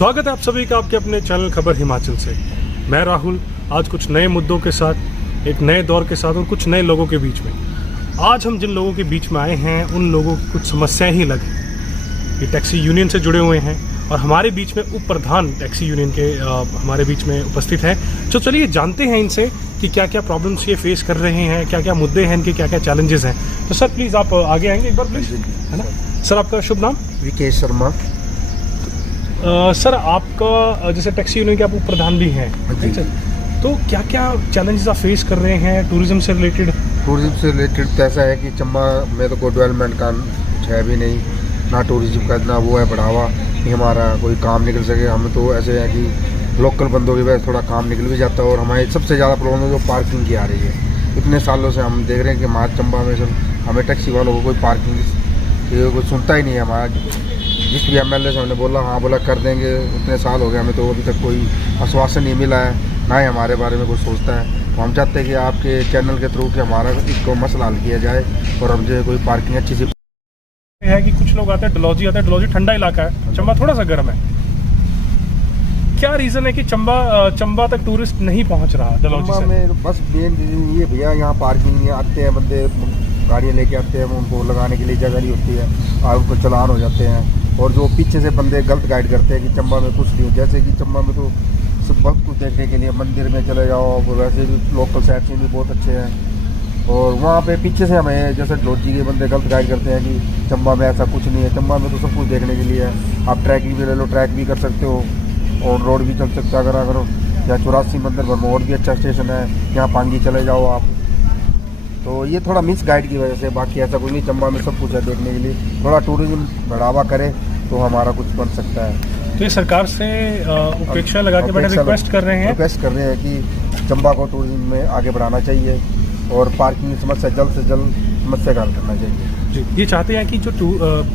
स्वागत है आप सभी का आपके अपने चैनल खबर हिमाचल से। मैं राहुल आज कुछ नए मुद्दों के साथ, एक नए दौर के साथ और कुछ नए लोगों के बीच में। आज हम जिन लोगों के बीच में आए हैं उन लोगों की कुछ समस्याएं ही अलग हैं। ये टैक्सी यूनियन से जुड़े हुए हैं और हमारे बीच में उप प्रधान टैक्सी यूनियन के हमारे बीच में उपस्थित हैं। तो चलिए जानते हैं इनसे कि क्या क्या प्रॉब्लम्स ये फेस कर रहे हैं, क्या क्या मुद्दे हैं इनके, क्या क्या चैलेंजेस हैं। तो सर प्लीज़ आप आगे आएंगे एक बार प्लीज़, है ना। सर आपका शुभ नाम? विकेश शर्मा। सर आपका जैसे टैक्सी यूनियन के आप उप प्रधान भी हैं, ठीक है, तो क्या क्या चैलेंजेस आप फेस कर रहे हैं टूरिज्म से रिलेटेड? टूरिज्म से रिलेटेड तो ऐसा है कि चंबा में तो कोई डेवलपमेंट का कुछ है भी नहीं, ना टूरिज्म का इतना वो है बढ़ावा कि हमारा कोई काम निकल सके। हम तो ऐसे है कि लोकल बंदों की वजह से थोड़ा काम निकल भी जाता है। और हमारी सबसे ज़्यादा प्रॉब्लम है जो पार्किंग की आ रही है। इतने सालों से हम देख रहे हैं कि हमारे चंबा में सब हमें टैक्सी वालों को कोई पार्किंग ये कोई सुनता ही नहीं है। हमारा जिस भी MLA से हमने बोला हाँ बोला कर देंगे, इतने साल हो गए हमें तो अभी तक कोई आश्वासन नहीं मिला है, ना ही हमारे बारे में कुछ सोचता है। तो हम चाहते हैं कि आपके चैनल के थ्रू कि हमारा इसको मसला हल किया जाए और हम जो कोई पार्किंग अच्छी सी है कि कुछ लोग आते हैं डलहौजी आते हैं, डलहौजी ठंडा इलाका है, चंबा थोड़ा सा गर्म है। क्या रीजन है कि चंबा तक टूरिस्ट नहीं पहुंच रहा डलहौजी से? में बस मेन रीजन ये भैया यहाँ पार्किंग नहीं आते हैं, बंदे गाड़ियाँ लेके आते हैं, उनको लगाने के लिए जगह नहीं होती है और उनको चलान हो जाते हैं। और जो पीछे से बंदे गलत गाइड करते हैं कि चंबा में कुछ नहीं हो, जैसे कि चंबा में तो सब बहुत कुछ देखने के लिए, मंदिर में चले जाओ, वैसे भी लोकल साइड से भी बहुत अच्छे हैं। और वहाँ पे पीछे से हमें जैसे डलहौजी के बंदे गलत गाइड करते हैं कि चंबा में ऐसा कुछ नहीं है। चंबा में तो सब कुछ देखने के लिए है। आप ट्रैकिंग भी ले लो, ट्रैक भी कर सकते हो और रोड भी चल सकते हो। अगर या 84 मंदिर भरमौर भी अच्छा स्टेशन है, यहाँ पांगी चले जाओ आप। तो ये थोड़ा मिस गाइड की वजह से, बाकी ऐसा कुछ नहीं। चंबा में सब कुछ है देखने के लिए, थोड़ा टूरिज्म बढ़ावा करे तो हमारा कुछ बन सकता है। तो ये सरकार से उपेक्षा लगा के बड़े रिक्वेस्ट कर रहे हैं कि चंबा को टूरिज्म में आगे बढ़ाना चाहिए और पार्किंग की समस्या जल्द से जल्द समस्या का हल करना चाहिए। जी, ये चाहते हैं कि जो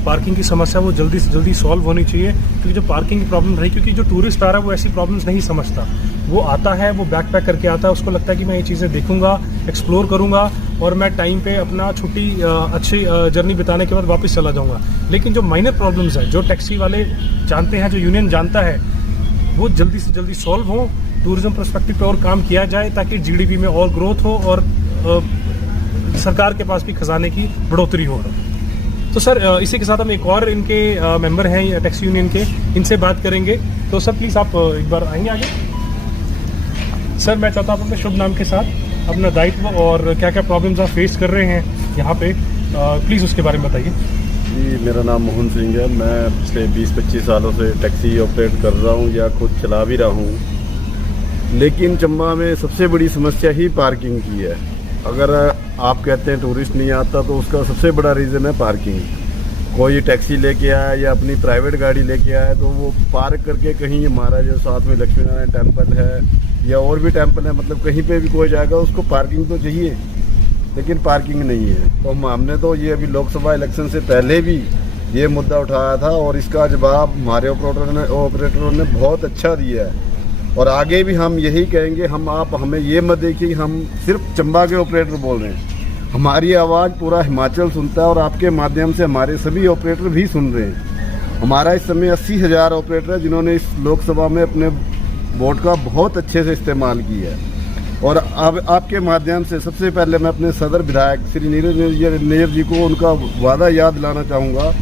पार्किंग की समस्या वो जल्दी से जल्दी सॉल्व होनी चाहिए, क्योंकि जो पार्किंग की प्रॉब्लम रही, क्योंकि जो टूरिस्ट आ रहा है वो ऐसी प्रॉब्लम्स नहीं समझता। वो आता है, वो बैक पैक करके आता है, उसको लगता है कि मैं ये चीज़ें देखूंगा, एक्सप्लोर करूंगा और मैं टाइम पे अपना छुट्टी अच्छी जर्नी बिताने के बाद वापस चला जाऊंगा। लेकिन जो माइनर प्रॉब्लम्स है, जो टैक्सी वाले जानते हैं, जो यूनियन जानता है, वो जल्दी से जल्दी सॉल्व हो, टूरिज्म पर्सपेक्टिव पे और काम किया जाए ताकि GDP में और ग्रोथ हो और सरकार के पास भी खजाने की बढ़ोतरी हो। तो सर इसी के साथ हम एक और इनके मेंबर हैं टैक्सी यूनियन के, इनसे बात करेंगे। तो सर प्लीज़ आप एक बार आएंगे आगे। सर मैं चाहता हूँ अपने शुभ नाम के साथ अपना दायित्व और क्या क्या प्रॉब्लम्स आप फेस कर रहे हैं यहाँ पे, प्लीज़ उसके बारे में बताइए। जी, मेरा नाम मोहन सिंह है। मैं पिछले 20-25 सालों से टैक्सी ऑपरेट कर रहा हूँ या खुद चला भी रहा हूँ। लेकिन चंबा में सबसे बड़ी समस्या ही पार्किंग की है। अगर आप कहते हैं टूरिस्ट नहीं आता तो उसका सबसे बड़ा रीज़न है पार्किंग। कोई टैक्सी लेके आया या अपनी प्राइवेट गाड़ी लेके आया तो वो पार्क करके कहीं, हमारा जो साथ में लक्ष्मी नारायण टेम्पल है या और भी टेम्पल है, मतलब कहीं पे भी कोई जाएगा उसको पार्किंग तो चाहिए, लेकिन पार्किंग नहीं है। तो हमने तो ये अभी लोकसभा इलेक्शन से पहले भी ये मुद्दा उठाया था और इसका जवाब हमारे ऑपरेटरों ने बहुत अच्छा दिया है। और आगे भी हम यही कहेंगे, आप हमें ये मत देखिए कि हम सिर्फ चंबा के ऑपरेटर बोल रहे हैं। हमारी आवाज़ पूरा हिमाचल सुनता है और आपके माध्यम से हमारे सभी ऑपरेटर भी सुन रहे हैं। हमारा इस समय 80,000 ऑपरेटर है जिन्होंने इस लोकसभा में अपने वोट का बहुत अच्छे से इस्तेमाल किया है। और अब आपके माध्यम से सबसे पहले मैं अपने सदर विधायक श्री नीरज नैयर जी को उनका वादा याद दिलाना चाहूँगा।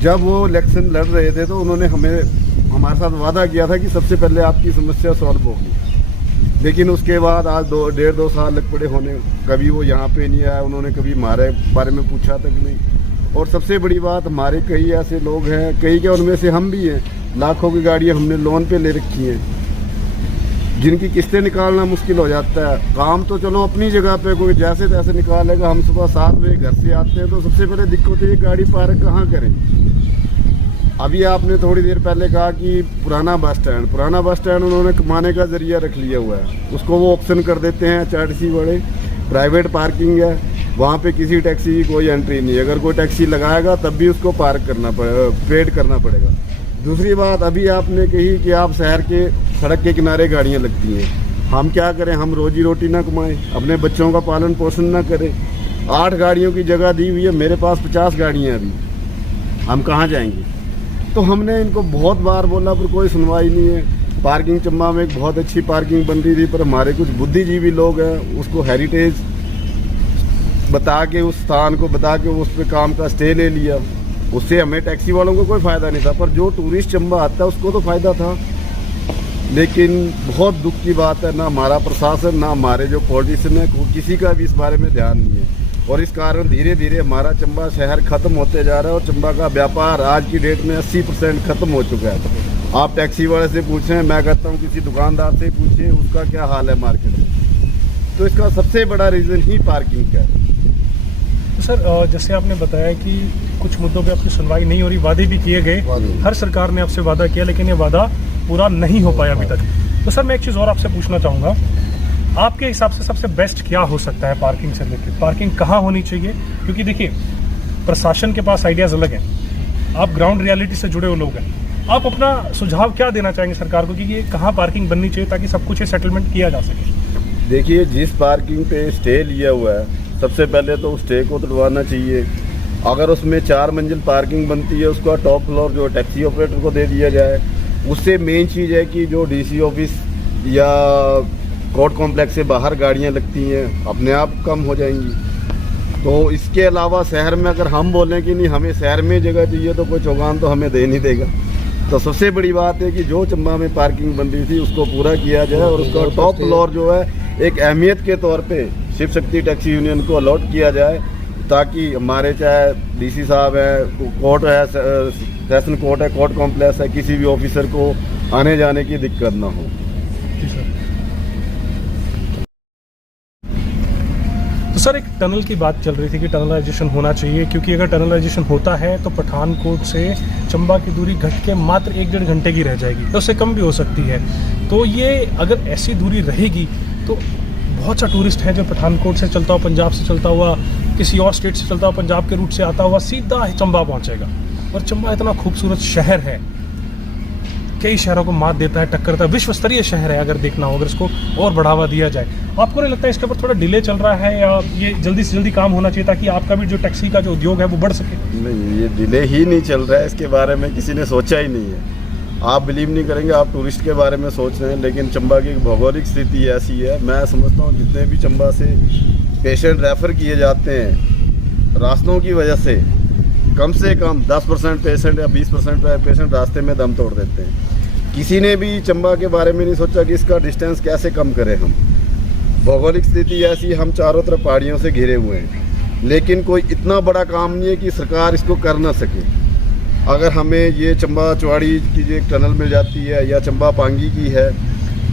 जब वो इलेक्शन लड़ रहे थे तो उन्होंने हमारे साथ वादा किया था कि सबसे पहले आपकी समस्या सॉल्व होगी। लेकिन उसके बाद आज 1.5-2 साल लग पड़े होने, कभी वो यहाँ पे नहीं आया, उन्होंने कभी हमारे बारे में पूछा तक नहीं। और सबसे बड़ी बात, हमारे कई ऐसे लोग हैं, कई क्या उनमें से हम भी हैं, लाखों की गाड़ियाँ हमने लोन पे ले रखी हैं जिनकी किस्तें निकालना मुश्किल हो जाता है। काम तो चलो अपनी जगह पे कोई जैसे तैसे निकालेगा। हम सुबह 7 बजे घर से आते हैं तो सबसे पहले दिक्कत है गाड़ी पार्क कहाँ करें। अभी आपने थोड़ी देर पहले कहा कि पुराना बस स्टैंड उन्होंने कमाने का जरिया रख लिया हुआ है, उसको वो ऑप्शन कर देते हैं HRTC वाले। प्राइवेट पार्किंग है, वहाँ पे किसी टैक्सी की कोई एंट्री नहीं है। अगर कोई टैक्सी लगाएगा तब भी उसको पार्क करना पड़ेगा, पेड करना पड़ेगा। दूसरी बात अभी आपने कही कि आप शहर के सड़क के किनारे गाड़ियाँ लगती हैं। हम क्या करें, हम रोजी रोटी ना कमाएं, अपने बच्चों का पालन पोषण ना करें। 8 गाड़ियों की जगह दी हुई है, मेरे पास 50 गाड़ियाँ अभी, हम कहाँ जाएंगे? तो हमने इनको बहुत बार बोला पर कोई सुनवाई नहीं है। पार्किंग चंबा में एक बहुत अच्छी पार्किंग बन रही थी, पर हमारे कुछ बुद्धिजीवी लोग हैं उसको हेरिटेज बता के, उस स्थान को बता के उस पर काम का स्टे ले लिया। उससे हमें टैक्सी वालों को कोई फ़ायदा नहीं था, पर जो टूरिस्ट चंबा आता है उसको तो फ़ायदा था। लेकिन बहुत दुख की बात है, ना हमारा प्रशासन ना हमारे जो पॉलिटिशियन है, किसी का भी इस बारे में ध्यान नहीं है। और इस कारण धीरे धीरे हमारा चंबा शहर ख़त्म होते जा रहा है और चंबा का व्यापार आज की डेट में 80% ख़त्म हो चुका है। आप टैक्सी वाले से पूछें, मैं कहता हूँ किसी दुकानदार से पूछिए उसका क्या हाल है मार्केट में। तो इसका सबसे बड़ा रीज़न ही पार्किंग का है। तो सर जैसे आपने बताया कि कुछ मुद्दों पे आपकी सुनवाई नहीं हो रही, वादे भी किए गए, हर सरकार ने आपसे वादा किया, लेकिन ये वादा पूरा नहीं हो पाया अभी तक। तो सर मैं एक चीज़ और आपसे पूछना चाहूँगा, आपके हिसाब से सबसे बेस्ट क्या हो सकता है पार्किंग से रिलेटेड? पार्किंग कहाँ होनी चाहिए? क्योंकि देखिए प्रशासन के पास आइडियाज़ अलग हैं, आप ग्राउंड रियलिटी से जुड़े हुए लोग हैं, आप अपना सुझाव क्या देना चाहेंगे सरकार को कि ये कहाँ पार्किंग बननी चाहिए ताकि सब कुछ ये सेटलमेंट किया जा सके? देखिए, जिस पार्किंग पे स्टे लिया हुआ है सबसे पहले तो स्टे को तुड़वाना चाहिए। अगर उसमें 4 मंजिल पार्किंग बनती है उसका टॉप फ्लोर जो टैक्सी ऑपरेटर को दे दिया जाए। उससे मेन चीज़ है कि जो डीसी ऑफिस या कोर्ट कॉम्प्लेक्स से बाहर गाड़ियां लगती हैं अपने आप कम हो जाएंगी। तो इसके अलावा शहर में अगर हम बोलें कि नहीं हमें शहर में जगह चाहिए तो कोई चौगान तो हमें दे नहीं देगा। तो सबसे बड़ी बात है कि जो चंबा में पार्किंग बन रही थी उसको पूरा किया जाए और उसका टॉप फ्लोर जो है एक अहमियत के तौर पे शिव शक्ति टैक्सी यूनियन को अलॉट किया जाए, ताकि हमारे चाहे डीसी साहब है, कोर्ट है, सेशन कोर्ट है, कोर्ट कॉम्प्लेक्स है, किसी भी ऑफिसर को आने जाने की दिक्कत ना हो। जी सर। तो सर एक टनल की बात चल रही थी कि टनलाइजेशन होना चाहिए, क्योंकि अगर टनलाइजेशन होता है तो पठानकोट से चंबा की दूरी घट के मात्र 1-1.5 घंटे की रह जाएगी, तो उससे कम भी हो सकती है। तो ये अगर ऐसी दूरी रहेगी तो बहुत सा टूरिस्ट है जो पठानकोट से चलता हुआ, पंजाब से चलता हुआ, किसी और स्टेट से चलता हुआ, पंजाब के रूट से आता हुआ सीधा चंबा पहुंचेगा। और चंबा इतना खूबसूरत शहर है, कई शहरों को मात देता है, टक्कर देता है, विश्व स्तरीय शहर है अगर देखना हो, अगर इसको और बढ़ावा दिया जाए। आपको नहीं लगता है इसके ऊपर थोड़ा डिले चल रहा है, या ये जल्दी से जल्दी काम होना चाहिए ताकि आपका भी जो टैक्सी का जो उद्योग है वो बढ़ सके? नहीं, ये डिले ही नहीं चल रहा है, इसके बारे में किसी ने सोचा ही नहीं है। आप बिलीव नहीं करेंगे, आप टूरिस्ट के बारे में सोच रहे हैं, लेकिन चंबा की भौगोलिक स्थिति ऐसी है। मैं समझता हूँ जितने भी चंबा से पेशेंट रेफ़र किए जाते हैं रास्तों की वजह से कम 10% पेशेंट या 20% पेशेंट रास्ते में दम तोड़ देते हैं। किसी ने भी चंबा के बारे में नहीं सोचा कि इसका डिस्टेंस कैसे कम करें हम। भौगोलिक स्थिति ऐसी, हम चारों तरफ पहाड़ियों से घिरे हुए हैं, लेकिन कोई इतना बड़ा काम नहीं है कि सरकार इसको कर ना सके। अगर हमें ये चंबा चौड़ी की जो एक टनल मिल जाती है या चंबा पांगी की है,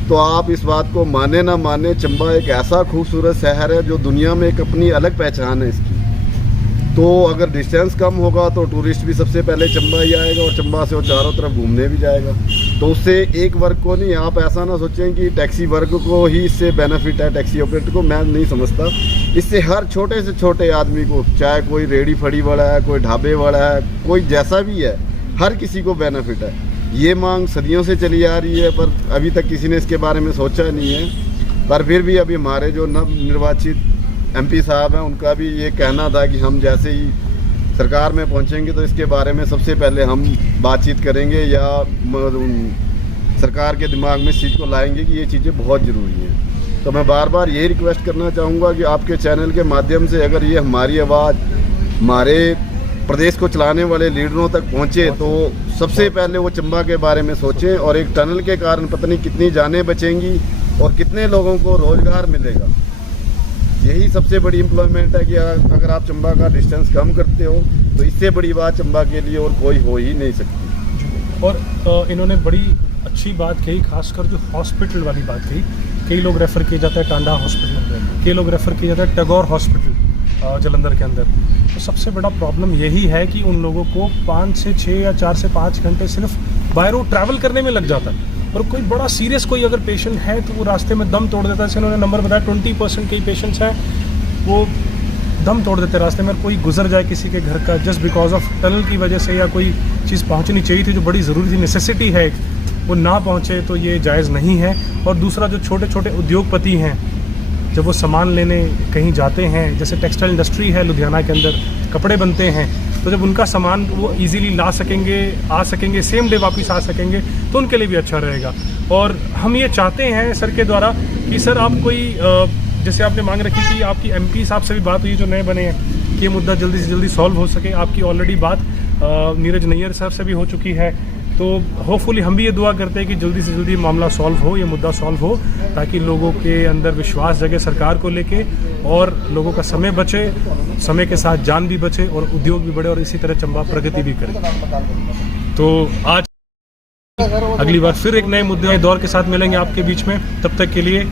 तो आप इस बात को माने ना माने, चंबा एक ऐसा खूबसूरत शहर है जो दुनिया में एक अपनी अलग पहचान है इसकी। तो अगर डिस्टेंस कम होगा तो टूरिस्ट भी सबसे पहले चंबा ही आएगा और चंबा से वो चारों तरफ घूमने भी जाएगा। तो उससे एक वर्ग को नहीं, आप ऐसा ना सोचें कि टैक्सी वर्ग को ही इससे बेनिफिट है, टैक्सी ऑपरेटर को, मैं नहीं समझता। इससे हर छोटे से छोटे आदमी को, चाहे कोई रेडी फड़ी वाला है, कोई ढाबे वाला है, कोई जैसा भी है, हर किसी को बेनिफिट है। ये मांग सदियों से चली आ रही है, पर अभी तक किसी ने इसके बारे में सोचा नहीं है। पर फिर भी अभी हमारे जो नव निर्वाचित MP साहब हैं उनका भी ये कहना था कि हम जैसे ही सरकार में पहुंचेंगे तो इसके बारे में सबसे पहले हम बातचीत करेंगे या सरकार के दिमाग में इस चीज़ को लाएंगे कि ये चीज़ें बहुत ज़रूरी हैं। तो मैं बार बार यही रिक्वेस्ट करना चाहूँगा कि आपके चैनल के माध्यम से अगर ये हमारी आवाज़ हमारे प्रदेश को चलाने वाले लीडरों तक पहुँचे तो सबसे पहले वो चंबा के बारे में सोचें। और एक टनल के कारण पता नहीं कितनी जानें बचेंगी और कितने लोगों को रोज़गार मिलेगा। यही सबसे बड़ी एम्प्लॉयमेंट है कि अगर आप चंबा का डिस्टेंस कम करते हो तो इससे बड़ी बात चंबा के लिए और कोई हो ही नहीं सकती। और इन्होंने बड़ी अच्छी बात कही, खासकर जो हॉस्पिटल वाली बात कही। कई लोग रेफ़र किए जाते हैं टांडा हॉस्पिटल, कई लोग रेफ़र किए जाते हैं टैगोर हॉस्पिटल जलंधर के अंदर। तो सबसे बड़ा प्रॉब्लम यही है कि उन लोगों को 5 से 6 या 4 से 5 घंटे सिर्फ बाय रोड ट्रैवल करने में लग जाता है। और कोई बड़ा सीरियस कोई अगर पेशेंट है तो वो रास्ते में दम तोड़ देता है। जैसे उन्होंने नंबर बताया 20% कई पेशेंट्स हैं वो दम तोड़ देते हैं रास्ते में। कोई गुजर जाए किसी के घर का जस्ट बिकॉज ऑफ टनल की वजह से, या कोई चीज़ पहुंचनी चाहिए थी जो बड़ी ज़रूरी थी, नेसेसिटी है एक, वो ना पहुंचे तो ये जायज़ नहीं है। और दूसरा जो छोटे छोटे उद्योगपति हैं जब वो सामान लेने कहीं जाते हैं, जैसे टेक्सटाइल इंडस्ट्री है लुधियाना के अंदर, कपड़े बनते हैं, तो जब उनका सामान वो इजीली ला सकेंगे, आ सकेंगे, सेम डे वापस आ सकेंगे, तो उनके लिए भी अच्छा रहेगा। और हम ये चाहते हैं सर के द्वारा कि सर आप कोई जैसे आपने मांग रखी कि आपकी MP साहब से भी बात हुई जो नए बने हैं कि ये मुद्दा जल्दी से जल्दी सॉल्व हो सके। आपकी ऑलरेडी बात नीरज नैयर साहब से भी हो चुकी है, तो होपफुली हम भी ये दुआ करते हैं कि जल्दी से जल्दी मामला सॉल्व हो, ये मुद्दा सॉल्व हो, ताकि लोगों के अंदर विश्वास जगे सरकार को लेके और लोगों का समय बचे, समय के साथ जान भी बचे और उद्योग भी बढ़े और इसी तरह चंबा प्रगति भी करे। तो आज अगली बार फिर एक नए मुद्दे दौर के साथ मिलेंगे आपके बीच में, तब तक के लिए